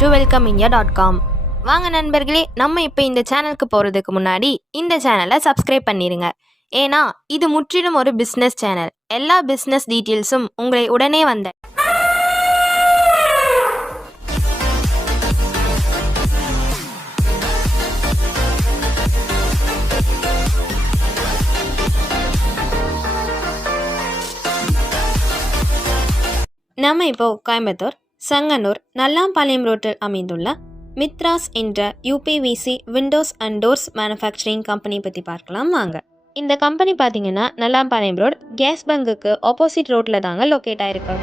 to welcomeindia.com. வாங்க நண்பர்களே, நம்ம இப்போ இந்த சேனலுக்கு போகிறதுக்கு முன்னாடி இந்த சேனலை சப்ஸ்கிரைப் பண்ணிடுங்க. ஏன்னா இது முற்றிலும் ஒரு பிஸ்னஸ் சேனல். எல்லா பிஸ்னஸ் டீட்டெயில்ஸும் உங்களை உடனே நம்ம இப்போ கோயம்புத்தூர், சங்கனூர், நல்லாம்பாளையம் ரோட்டில் அமைந்துள்ள மித்ராஸ் என்ற UPVC windows and doors manufacturing company பற்றி பார்க்கலாம் வாங்க. இந்த கம்பெனி பார்த்தீங்கன்னா நல்லாம்பாளையம் ரோட் கேஸ் பங்குக்கு ஆப்போசிட் ரோட்டில் தாங்க லொக்கேட் ஆயிருக்கு.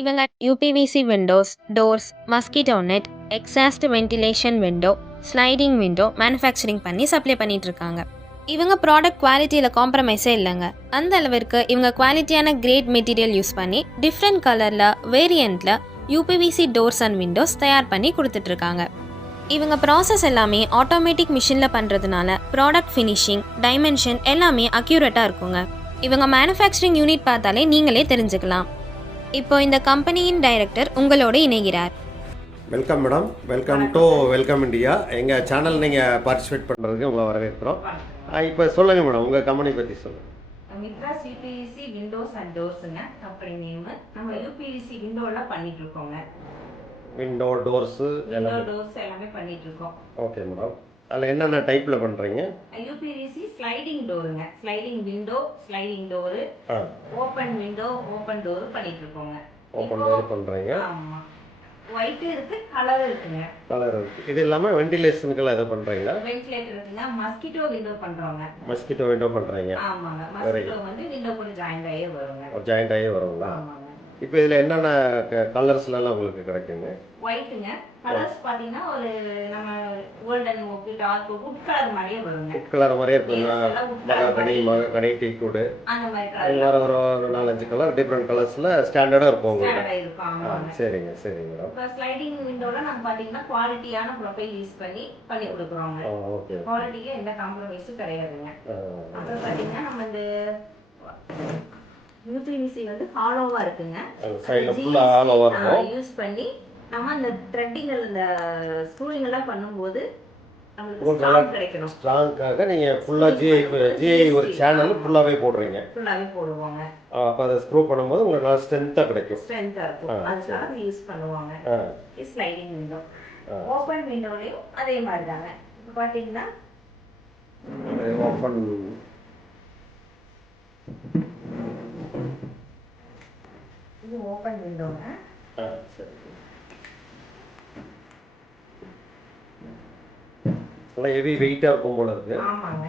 இவங்க UPVC Windows, doors, mosquito net, exhaust ventilation window, sliding window manufacturing பண்ணி சப்ளை பண்ணிட்டு இருக்காங்க. இவங்க ப்ராடக்ட் குவாலிட்டியில் காம்ப்ரமைஸே இல்லைங்க. அந்த அளவிற்கு இவங்க குவாலிட்டியான கிரேட் மெட்டீரியல் யூஸ் பண்ணி டிஃப்ரெண்ட் கலரில் வேரியண்ட்டில் யூபிவிசி டோர்ஸ் அண்ட் விண்டோஸ் தயார் பண்ணி கொடுத்துட்ருக்காங்க. இவங்க ப்ராசஸ் எல்லாமே ஆட்டோமேட்டிக் மிஷினில் பண்ணுறதுனால ப்ராடக்ட் ஃபினிஷிங், டைமென்ஷன் எல்லாமே அக்யூரேட்டாக இருக்குங்க. இவங்க மேனுஃபேக்சரிங் யூனிட் பார்த்தாலே நீங்களே தெரிஞ்சுக்கலாம். இப்போ இந்த கம்பெனியின் டைரக்டர் உங்களோடு இணைகிறார். Welcome madam, welcome to welcome India. எங்கள் சேனல் நீங்கள் பார்ட்டிசிபேட் பண்ணுறதுக்கு உங்களை வரவேற்கிறோம். இப்போ சொல்லுங்கள் மேடம், உங்கள் கம்பெனி பற்றி சொல்லுங்கள். மித்ராஸ் யூபிவிசி விண்டோஸ் அண்ட் டோர்ஸுங்க கம்பெனி நேமு. நம்ம யூபிவிசி விண்டோலாம் பண்ணிட்டு இருக்கோங்க. விண்டோ டோர்ஸு எல்லாமே பண்ணிட்டு இருக்கோம். Okay madam. அதில் என்னென்ன டைப்பில் பண்ணுறீங்க? யூபிவிசி ஸ்லைடிங் டோருங்க, sliding window, sliding door, open window, open door பண்ணிட்டு இருக்கோங்க. ஓப்பன் டோர் பண்ணுறீங்க. ஆமாம், ஒயிட் இருக்கு, கலர் இருக்குங்க. கலர் இருக்கு. இது இல்லாமல் வென்டிலேஷனுக்கெல்லாம் எதை பண்ணுறீங்களா? வென்டிலேட்டர் இருக்குங்க. மஸ்கிட்டோ விண்டோ பண்ணுறோங்க. மஸ்கிட்டோ விண்டோ பண்ணுறீங்க. ஆமாங்க, மஸ்கிட்டோ வந்து விண்டோ கூட ஜாயிண்ட் ஆகியே வருங்க. ஜாயிண்ட் ஆகியே வருங்களா? ஆமாங்க. இப்போ இதில் என்னென்ன கலர்ஸ்லாம் உங்களுக்கு கிடைக்குங்க? ஒயிட்டுங்க. கலர்ஸ் பார்த்தீங்கன்னா ஒரு நம்ம கோல்டன் ஓக்கு, டார்க் ஓக்கு, உட் கலர் மாதிரியே வருங்க. உட் கலர் மாதிரியே இருக்குங்க. மகாகனி, டீக்குடு, அந்த மாதிரி கலர் வேறு ஒரு 4-5 கலர் டிஃப்ரெண்ட் கலர்ஸில் ஸ்டாண்டர்டாக இருக்கும் ஸ்டாண்டர்டாக உங்களுக்கு. இருக்கும். சரிங்க சரிங்க மேடம். இப்போ ஸ்லைடிங் விண்டோவில் நம்ம பார்த்தீங்கன்னா குவாலிட்டியான ப்ரொஃபைல் யூஸ் பண்ணி கொடுக்குறோங்க. ஓகே. குவாலிட்டிக்கு எந்த காம்ப்ரமைஸும் கிடையாதுங்க. அப்புறம் பார்த்தீங்கன்னா நம்ம இந்த யூபிவிசி வந்து ஹாலோவாக இருக்குங்க. சைடில் ஃபுல்லாக ஹாலோவாக இருக்கும். யூஸ் பண்ணி நம்ம அந்த த்ரெட்டிங் அந்த ஸ்க்ரூலிங் எல்லாம் பண்ணும்போது ஸ்ட்ராங்காக நீங்கள் ஃபுல்லாக ஜிஐ ஒரு சேனல் ஃபுல்லாகவே போடுறீங்க. ஃபுல்லாகவே போடுவாங்க. அப்போ அதை ஸ்க்ரூ பண்ணும்போது உங்களுக்கு நல்லா ஸ்ட்ரென்த்தாக கிடைக்கும். ஸ்ட்ரென்த்தாக இருக்கும். அதனால அதை யூஸ் பண்ணுவாங்க. Sliding window. ஓப்பன் விண்டோலையும் அதே மாதிரி தாங்க. இப்போ பார்த்தீங்கன்னா ஓப்பன் இது ஓப்பன் விண்டோங்க. சரி. நல்லா ஹெவி வெயிட்டாக இருக்கும் போல இருக்கு. ஆமாங்க.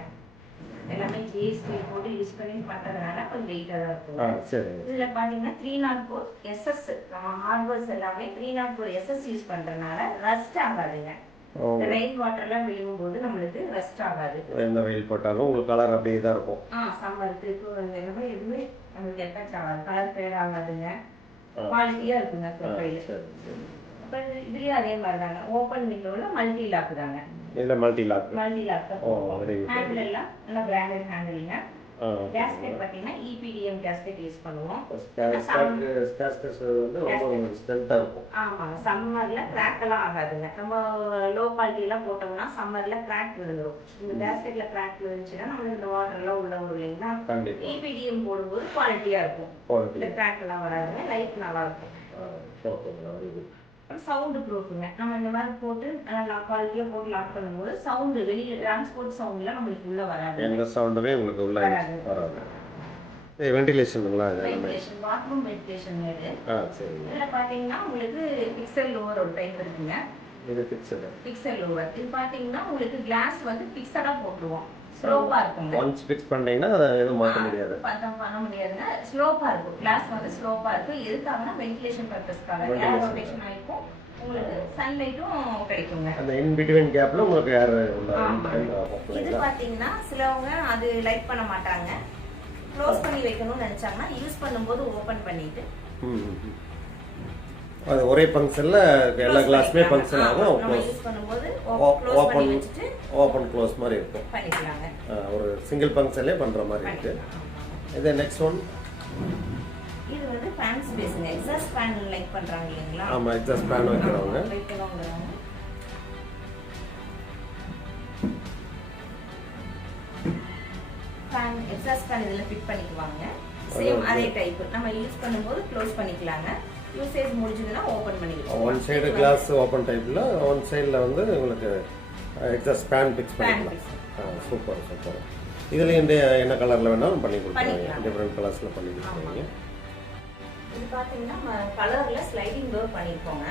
எல்லாமே ஜிஎஸ்டி போட்டு யூஸ் பண்ணி பண்ணுறதுனால கொஞ்சம் வெயிட்டாக தான் இருக்கும். சரி. இதில் பார்த்தீங்கன்னா 304 SS நம்ம ஹார்ட்வேர்ஸ் எல்லாமே 304 SS யூஸ் பண்ணுறதுனால ரஸ்ட் ஆகாதுங்க. ரெயின் வாட்டர்லாம் விழுகும்போது நம்மளுக்கு ரஸ்ட் ஆகாது. எந்த வெயில் போட்டாலும் உங்களுக்கு கலர் அப்படியே தான் இருக்கும். சம்மருக்கு எல்லாமே எதுவுமே நம்மளுக்கு எஃபெக்ட் ஆகாது, கலர் ஃபேட் ஆகாதுங்க, குவாலிட்டியாக இருக்குங்க ப்ரொஃபைல். இப்போ இதுலேயும் அதே மாதிரி தாங்க, ஓப்பன் விண்டோவில் மல்டி லாக் தாங்க. இதில் மல்டி லாக் தான். ஹேண்டில் எல்லாம் நல்லா பிராண்டட் ஹேண்டிலுங்க. கேஸ்கெட் பார்த்தீங்கன்னா இபிடிஎம் கேஸ்கெட் யூஸ் பண்ணுவோம். ஆமாங்க, சம்மரில் கிராக் எல்லாம் ஆகாதுங்க. நம்ம லோ குவாலிட்டியெல்லாம் போட்டோம்னா சம்மரில் கிராக் விழுந்துடும். இந்த கேஸ்கெட்டில் கிராக் விழுந்துச்சுன்னா நம்ம இந்த வாட்டர்லாம் உள்ள வரும் இல்லைங்களா. இபிடிஎம் போடும்போது குவாலிட்டியாக இருக்கும், இந்த கிராக் எல்லாம் வராதுங்க, லைஃப் நல்லா இருக்கும். சவுண்டு ப்ரூஃபுங்க. நம்ம இந்த மாதிரி போட்டு நல்லா குவாலிட்டியாக போட்டு லாக் பண்ணும்போது சவுண்டு வெளியில் டிரான்ஸ்போர்ட் சவுண்ட்லாம் நம்மளுக்கு உள்ளே வராது. எந்த சவுண்டுமே உங்களுக்கு உள்ள வராது. வென்டிலேஷனுங்களா? வென்டிலேஷன், பாத்ரூம் வென்டிலேஷன் இது. சரி. இதில் பார்த்தீங்கன்னா உங்களுக்கு பிக்சல் லோவர் ஒரு டைப் இருக்குங்க. இது பிக்சல் லோவர். இது பார்த்தீங்கன்னா உங்களுக்கு கிளாஸ் வந்து பிக்சடாக போட்டுருவோம், ஸ்லோப்பாக இருக்குங்க. ஒன்ஸ் ஃபிக்ஸ் பண்ணிட்டீங்கன்னா அதை எதுவும் மாற்ற முடியாது. பண்ண முடியாதுங்க, ஸ்லோப்பாக இருக்கும். கிளாஸ் வந்து ஸ்லோப்பாக இருக்கும். எதுக்காகனா வென்டிலேஷன் பர்பஸ்க்காக, ஏர் ரொட்டேஷன் ஆகிருக்கும், உங்களுக்கு சன்லைட்டும் கிடைக்குங்க. அந்த இன் பிட்வீன் கேப்ல உங்களுக்கு ஏர். இது பார்த்தீங்கன்னா சிலவங்க அது லைக் பண்ண மாட்டாங்க, க்ளோஸ் பண்ணி வைக்கணும்னு நினைச்சாங்கன்னா யூஸ் பண்ணும்போது ஓப்பன் பண்ணிட்டு அது ஒரே ஃபங்க்ஷன்ல எல்லா கிளாஸுமே ஃபங்க்ஷன் ஆகும். யூஸ் பண்ணும்போது ஓப்பன் க்ளோஸ் மாதிரி இருக்கும், பண்ணிக்கலாங்க. ஒரு சிங்கிள் ஃபங்க்ஷன்லேயே பண்ற மாதிரி இருக்கு. இது நெக்ஸ்ட் ஒன். இது வந்து ஃபேன் ஸ்பேஸ்ங்க. எக்ஸாஸ்ட் ஃபேன் லைக் பண்றாங்க இல்லீங்களா? ஆமா, எக்ஸாஸ்ட் ஃபேன் வைக்கிறவங்க. ஃபேன் எக்ஸாஸ்ட் ஃபேன் இதெல்லாம் ஃபிட் பண்ணிக்குவாங்க. சேம் அதே டைப் நம்ம யூஸ் பண்ணும்போது க்ளோஸ் பண்ணிக்கலாங்க. யூசேஜ் முடிஞ்சதுன்னா ஓபன் பண்ணிக்கலாம். ஒன் சைடு கிளாஸ் ஓபன் டைப்ல, ஒன் சைடுல வந்து உங்களுக்கு எக்ஸாஸ்ட் ஃபேன் ஃபிக்ஸ் பண்ணிக்கலாம். Super super. இதுல என்ன கலர்ல வேணாலும் பண்ணி கொடுப்பாங்க, டிஃபரண்ட் கலர்ஸ்ல பண்ணி கொடுப்பாங்க. இது பாத்தீங்கன்னா கலர்ல ஸ்லைடிங் டோர் பண்ணிருக்கோங்க.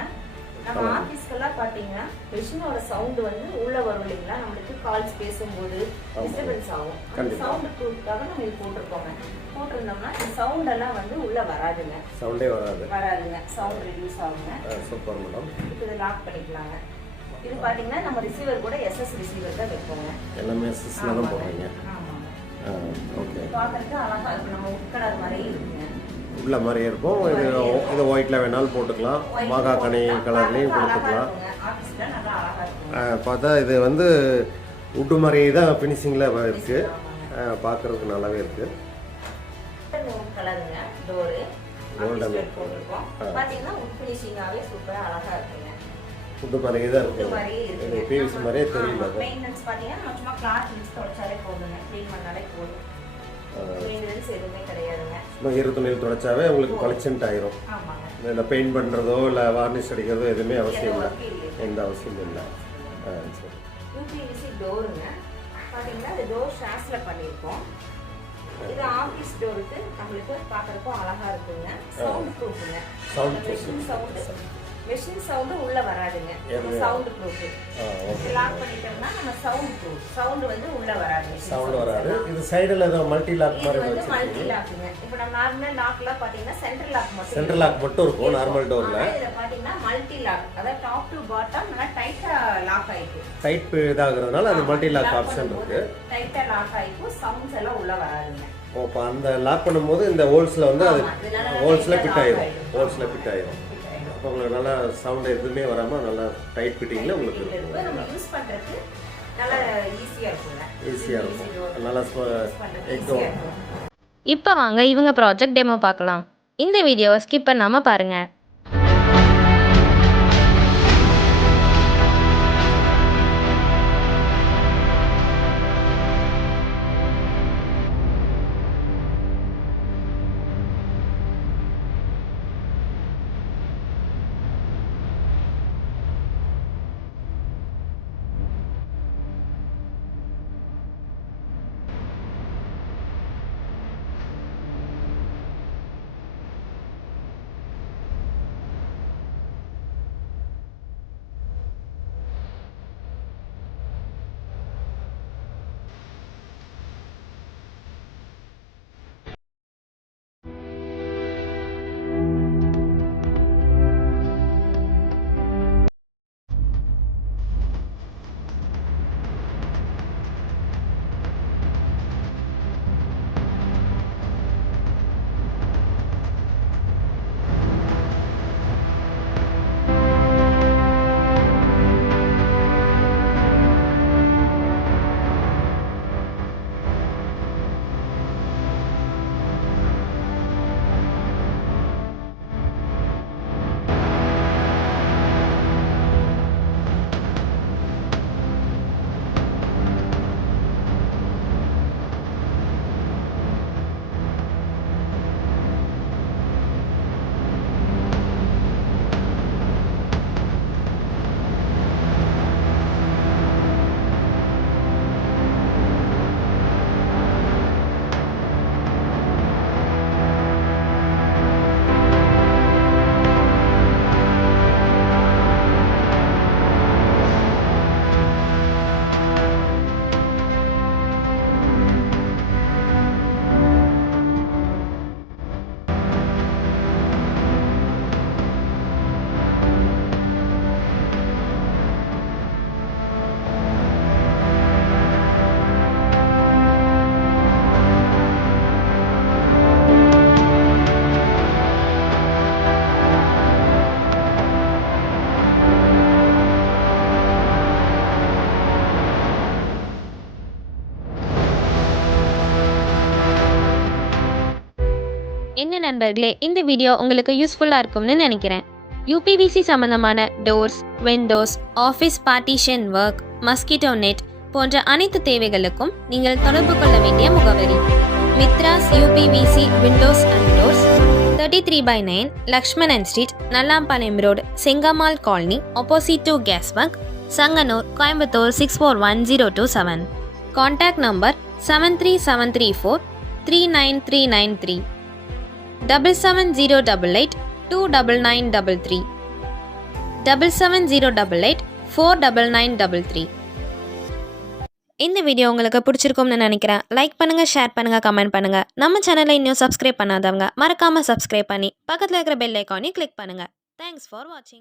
நம்ம ஆபீஸ்க்கெல்லாம் பாத்தீங்கன்னா மிஷினோட சவுண்ட் வந்து உள்ள வரும் இல்லைங்களா, நம்மளுக்கு கால்ஸ் பேசும்போது டிஸ்டர்பன்ஸ் ஆகும். அந்த சவுண்ட் ப்ரூஃப்காக நம்ம இது போட்டிருக்கோங்க. போட்டிருந்தோம்னா இந்த சவுண்ட் எல்லாம் வந்து உள்ள வராதுங்க, சவுண்டே வராதுங்க, சவுண்ட் ரெடியூஸ் ஆகுங்க. Super madam. இதை லாக் பண்ணிக்கலாங்க. இது பாத்தீங்கன்னா நம்ம ரிசீவர் கூட எஸ்எஸ் ரிசீவர் தான் வைப்போங்க. எல்லாமே எஸ்எஸ்ல தான் போடுறீங்க. ஓகே. பார்க்கறதுக்கு அழகா இருக்கு, நம்ம உட்கடர் மாதிரி இருக்குங்க. உள்ள மாதிரி இருக்கும். இது ஒயிட்ல வேணாலும் போட்டுக்கலாம், மாகாக்கனி கலர்லையும் கொடுத்துக்கலாம். பார்த்தா இது வந்து உட்டு மாதிரி தான் ஃபினிஷிங்கில் இருக்கு, பார்க்கறதுக்கு நல்லாவே இருக்கு. கலருங்க டோரு கோல்டன் போட்டுருக்கோம். பார்த்தீங்கன்னா உட் ஃபினிஷிங்காவே சூப்பரா அழகா இருக்குங்க. உட்டு மாதிரியே தான் இருக்கு, இது பிவிசி மாதிரியே தெரியல. மெயின்டெனன்ஸ் பார்த்தீங்கன்னா நம்ம சும்மா கிளாத் யூஸ் தொடச்சாலே போதுங்க, க்ளீன் பண்ணாலே போதும். மெயின்டெனன்ஸ் எதுவுமே கிடையாதுங்க. சும்மா துணியில் தொடச்சாவே உங்களுக்கு பளிச்சுன்ட்டு ஆயிரும். இந்த பெயிண்ட் பண்ணுறதோ இல்லை வார்னிஷ் அடிக்கிறதோ எதுவுமே அவசியம் இல்லை, எந்த அவசியமும் இல்லை. சரி. யூபிவிசி டோருங்க. பார்த்தீங்கன்னா இது டோர் ஷாஸ்ல பண்ணியிருக்கோம். இது ஆஃபீஸ் டோருக்கு நம்மளுக்கு பார்க்கறதுக்கும் அழகா இருக்குங்க. சவுண்ட் ப்ரூஃப்ங்க. மெஷின் சவுண்ட் உள்ள வராதுங்க, சவுண்ட் ப்ரூஃப். லாக் பண்ணிட்டோம்னா நம்ம சவுண்ட் ப்ரூஃப், சவுண்ட் வந்து உள்ள வராது, சவுண்ட் வராது. இது சைடுல ஏதோ மல்டி லாக் மாதிரி வந்து மல்டி லாக்ங்க. இப்போ நம்ம நார்மல் லாக்ல பாத்தீங்கன்னா சென்டர் லாக் மட்டும் இருக்கும் நார்மல் டோர்ல. இத பாத்தீங்கன்னா மல்டி லாக், அதாவது டாப் டு பாட்டம் நல்லா டைட்டா லாக் ஆயிருக்கு. டைட் இதாகிறதுனால அது மல்டி லாக் ஆப்ஷன் இருக்கு. டைட்டா லாக் ஆயிருக்கு, சவுண்ட்ஸ் எல்லாம் உள்ள வராதுங்க. அப்ப அந்த லாக் பண்ணும்போது இந்த ஹோல்ஸ்ல வந்து அது ஹோல்ஸ்ல ஃபிட் ஆயிடும். அப்போ உங்களுக்கு நல்லா சவுண்ட் எதுவுமே வராமல் நல்லா டைட் ஃபிட்டிங்கில் உங்களுக்கு நம்ம யூஸ் பண்ணுறதுக்கு நல்லா ஈஸியாக இருக்கும். நல்லா இப்போ வாங்க இவங்க ப்ராஜெக்ட் டெமோ பார்க்கலாம். இந்த வீடியோவை ஸ்கிப் பண்ணாமல் பாருங்கள். என்ன நண்பர்களே, இந்த வீடியோ உங்களுக்கு யூஸ்ஃபுல்லாக இருக்கும்னு நினைக்கிறேன். யூபிவிசி சம்பந்தமான doors, windows, office partition work, mosquito net போன்ற அனைத்து தேவைகளுக்கும் நீங்கள் தொடர்பு கொள்ள வேண்டிய முகவரி Mithras UPVC windows and doors, 33/9 Lakshmanan street, Nallampalayam road, Sengamal colony, opposite to gas bunk, Sanganur, Coimbatore 641027. Contact number 73734 39393, 77088 29933, 77088 49933. இந்த வீடியோ உங்களுக்கு பிடிச்சிருக்கும்னு நினைக்கிறேன். லைக் பண்ணுங்க, ஷேர் பண்ணுங்க, கமெண்ட் பண்ணுங்க. நம்ம சேனலை இன்னும் சப்ஸ்கிரைப் பண்ணாதவங்க மறக்காம சப்ஸ்கிரைப் பண்ணி பக்கத்தில் இருக்கிற பெல் ஐக்கானையும் கிளிக் பண்ணுங்க. தேங்க்ஸ் ஃபார் வாட்சிங்.